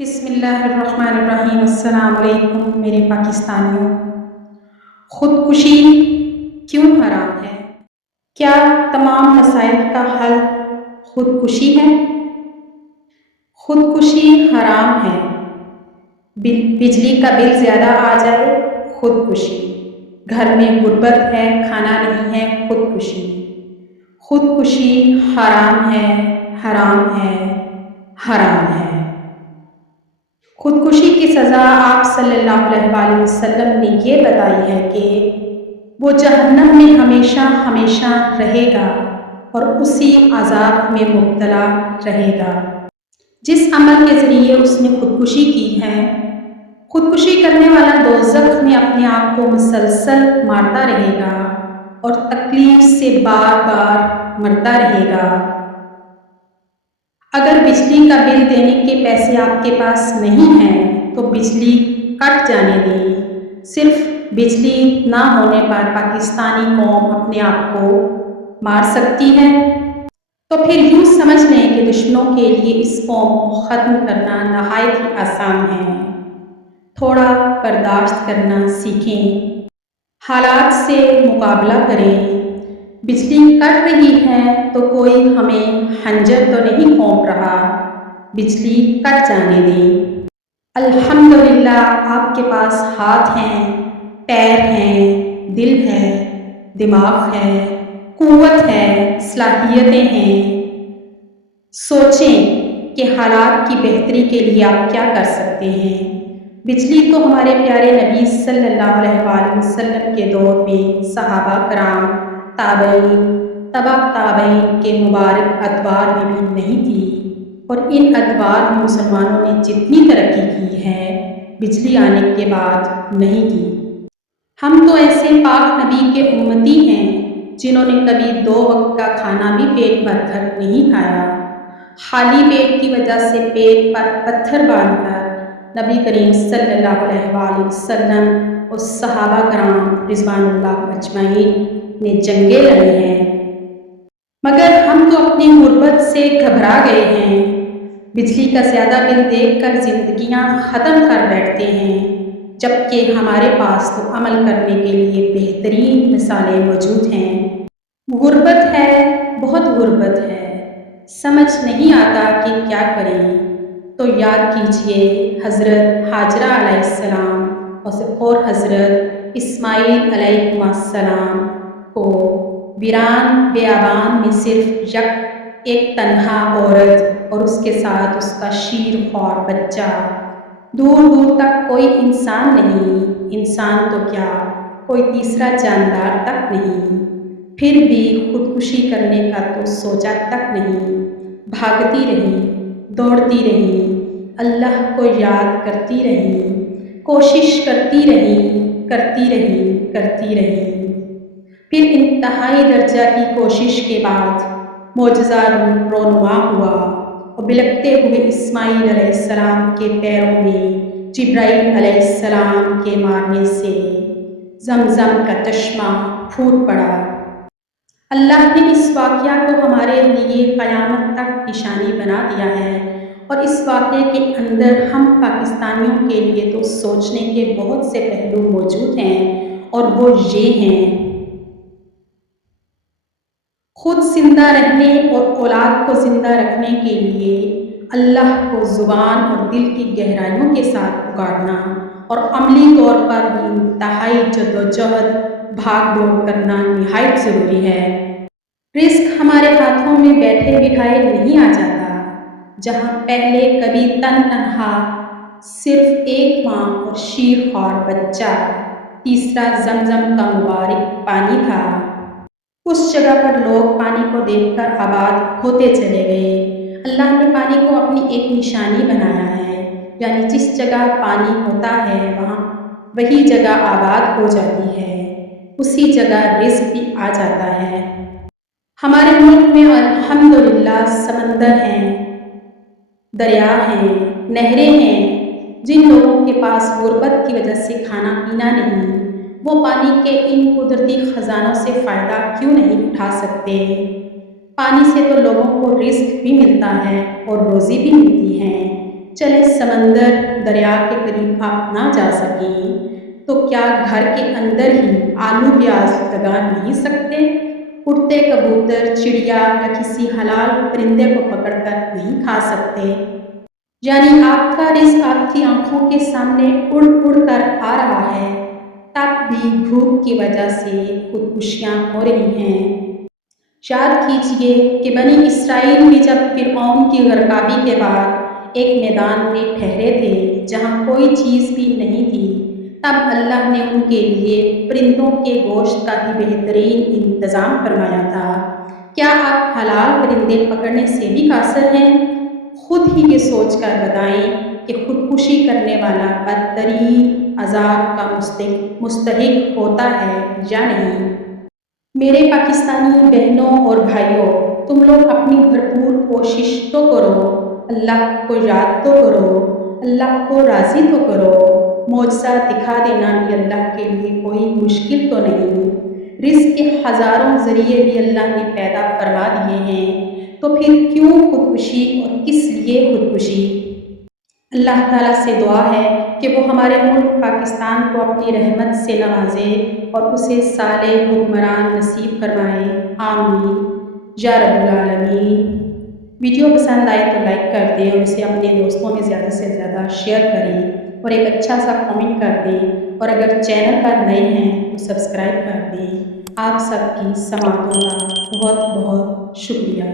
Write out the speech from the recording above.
بسم اللہ الرحمن الرحیم۔ السلام علیکم میرے پاکستانیوں۔ خودکشی کیوں حرام ہے؟ کیا تمام مسائل کا حل خودکشی ہے؟ خودکشی حرام ہے۔ بجلی کا بل زیادہ آ جائے، خودکشی۔ گھر میں غربت ہے، کھانا نہیں ہے، خودکشی۔ خودکشی حرام ہے، حرام ہے، حرام ہے۔ خودکشی کی سزا آپ صلی اللہ علیہ وآلہ وسلم نے یہ بتائی ہے کہ وہ جہنم میں ہمیشہ ہمیشہ رہے گا اور اسی عذاب میں مبتلا رہے گا۔ جس عمل کے ذریعے اس نے خودکشی کی ہے، خودکشی کرنے والا دوزخ میں اپنے آپ کو مسلسل مارتا رہے گا اور تکلیف سے بار بار مرتا رہے گا۔ اگر بجلی کا بل دینے کے پیسے آپ کے پاس نہیں ہیں تو بجلی کٹ جانے دیں۔ صرف بجلی نہ ہونے پر پاکستانی قوم اپنے آپ کو مار سکتی ہے، تو پھر یوں سمجھ لیں کہ دشمنوں کے لیے اس قوم کو ختم کرنا نہایت ہی آسان ہے۔ تھوڑا برداشت کرنا سیکھیں، حالات سے مقابلہ کریں۔ بجلی کٹ رہی ہے تو کوئی ہمیں خنجر تو نہیں گھونپ رہا، بجلی کٹ جانے دیں۔ الحمدللہ آپ کے پاس ہاتھ ہیں، پیر ہیں، دل ہے، دماغ ہے، قوت ہے، صلاحیتیں ہیں۔ سوچیں کہ حالات کی بہتری کے لیے آپ کیا کر سکتے ہیں۔ بجلی تو ہمارے پیارے نبی صلی اللہ علیہ وآلہ وسلم کے دور میں صحابہ کرام، تابعین، تبع تابعین کے مبارک ادوار میں بھی نہیں تھی، اور ان ادوار میں مسلمانوں نے جتنی ترقی کی ہے بجلی آنے کے بعد نہیں کی۔ ہم تو ایسے پاک نبی کے امتی ہیں جنہوں نے کبھی 2 وقت کا کھانا بھی پیٹ بھر کر نہیں کھایا۔ خالی پیٹ کی وجہ سے پیٹ پر پتھر باندھ کر نبی کریم صلی اللہ علیہ وآلہ وسلم اور صحابہ کرام رضوان اللہ اجمعین نے جنگیں لڑی ہیں، مگر ہم تو اپنی غربت سے گھبرا گئے ہیں۔ بجلی کا زیادہ بل دیکھ کر زندگیاں ختم کر بیٹھتے ہیں، جبکہ ہمارے پاس تو عمل کرنے کے لیے بہترین مثالیں موجود ہیں۔ غربت ہے، بہت غربت ہے، سمجھ نہیں آتا کہ کیا کریں، تو یاد کیجئے حضرت ہاجرہ علیہ السلام اور حضرت اسماعیل علیہ السلام کو ویران بیابان میں صرف ایک تنہا عورت اور اس کے ساتھ اس کا شیر خوار بچہ، دور دور تک کوئی انسان نہیں، انسان تو کیا کوئی تیسرا جاندار تک نہیں، پھر بھی خودکشی کرنے کا تو سوچا تک نہیں۔ بھاگتی رہی، دوڑتی رہی، اللہ کو یاد کرتی رہی، کوشش کرتی رہی، کرتی رہی، کرتی رہی۔ پھر انتہائی درجہ کی کوشش کے بعد معجزہ رونما ہوا اور بلکتے ہوئے اسماعیل علیہ السلام کے پیروں میں جبرائیل علیہ السلام کے مارنے سے زمزم کا چشمہ پھوٹ پڑا۔ اللہ نے اس واقعہ کو ہمارے لیے قیامت تک نشانی بنا دیا ہے، اور اس واقعے کے اندر ہم پاکستانیوں کے لیے تو سوچنے کے بہت سے پہلو موجود ہیں، اور وہ یہ ہیں: خود زندہ رہنے اور اولاد کو زندہ رکھنے کے لیے اللہ کو زبان اور دل کی گہرائیوں کے ساتھ پکارنا، اور عملی طور پر بھی انتہائی جدوجہد بھاگ دوڑ کرنا نہایت ضروری ہے۔ رزق ہمارے ہاتھوں میں بیٹھے بٹھائے نہیں آ جاتا۔ جہاں پہلے کبھی تنہا صرف ایک ماں اور شیر خوار بچہ، تیسرا زمزم کا مبارک پانی تھا، اس جگہ پر لوگ پانی کو دیکھ کر آباد ہوتے چلے گئے۔ اللہ نے پانی کو اپنی ایک نشانی بنایا ہے، یعنی جس جگہ پانی ہوتا ہے وہی جگہ آباد ہو جاتی ہے، اسی جگہ رزق بھی آ جاتا ہے۔ ہمارے ملک میں الحمدللہ سمندر ہیں، دریا ہیں، نہریں ہیں۔ جن لوگوں کے پاس غربت کی وجہ سے کھانا پینا نہیں، وہ پانی کے ان قدرتی خزانوں سے فائدہ کیوں نہیں اٹھا سکتے؟ پانی سے تو لوگوں کو رزق بھی ملتا ہے اور روزی بھی ملتی ہے۔ چلے سمندر دریا کے قریب آپ نہ جا سکیں تو کیا گھر کے اندر ہی آلو پیاز لگا نہیں سکتے؟ اڑتے کبوتر چڑیا یا کسی حلال پرندے کو پکڑ کر نہیں کھا سکتے؟ یعنی آپ کا رزق آپ کی آنکھوں کے سامنے اڑ اڑ کر آ رہا ہے، تب بھی بھوک کی وجہ سے خودکشیاں ہو رہی ہیں۔ یاد کیجئے کہ بنی اسرائیل بھی جب فرعون کی غرقابی کے بعد ایک میدان میں ٹھہرے تھے جہاں کوئی چیز بھی نہیں تھی، تب اللہ نے ان کے لیے پرندوں کے گوشت کا ہی بہترین انتظام فرمایا تھا۔ کیا آپ حلال پرندے پکڑنے سے بھی قاصر ہیں؟ خود ہی یہ سوچ کر بتائیں کہ خودکشی کرنے والا بدترین عذاب کا مستحق ہوتا ہے یا نہیں۔ میرے پاکستانی بہنوں اور بھائیوں، تم لوگ اپنی بھرپور کوشش تو کرو، اللہ کو یاد تو کرو، اللہ کو راضی تو کرو۔ معجزہ دکھا دینا بھی اللہ کے لیے کوئی مشکل تو نہیں۔ رزق کے ہزاروں ذریعے بھی اللہ نے پیدا فرما دیے ہیں، تو پھر کیوں خودکشی اور کس لیے خودکشی؟ اللہ تعالیٰ سے دعا ہے کہ وہ ہمارے ملک پاکستان کو اپنی رحمت سے نوازے اور اسے صالح حکمران نصیب فرمائے، آمین یا رب العالمین۔ ویڈیو پسند آئے تو لائک کر دیں اور اسے اپنے دوستوں میں زیادہ سے زیادہ شیئر کریں اور ایک اچھا سا کامنٹ کر دیں، اور اگر چینل پر نئے ہیں تو سبسکرائب کر دیں۔ آپ سب کی سماعتوں کا بہت بہت شکریہ۔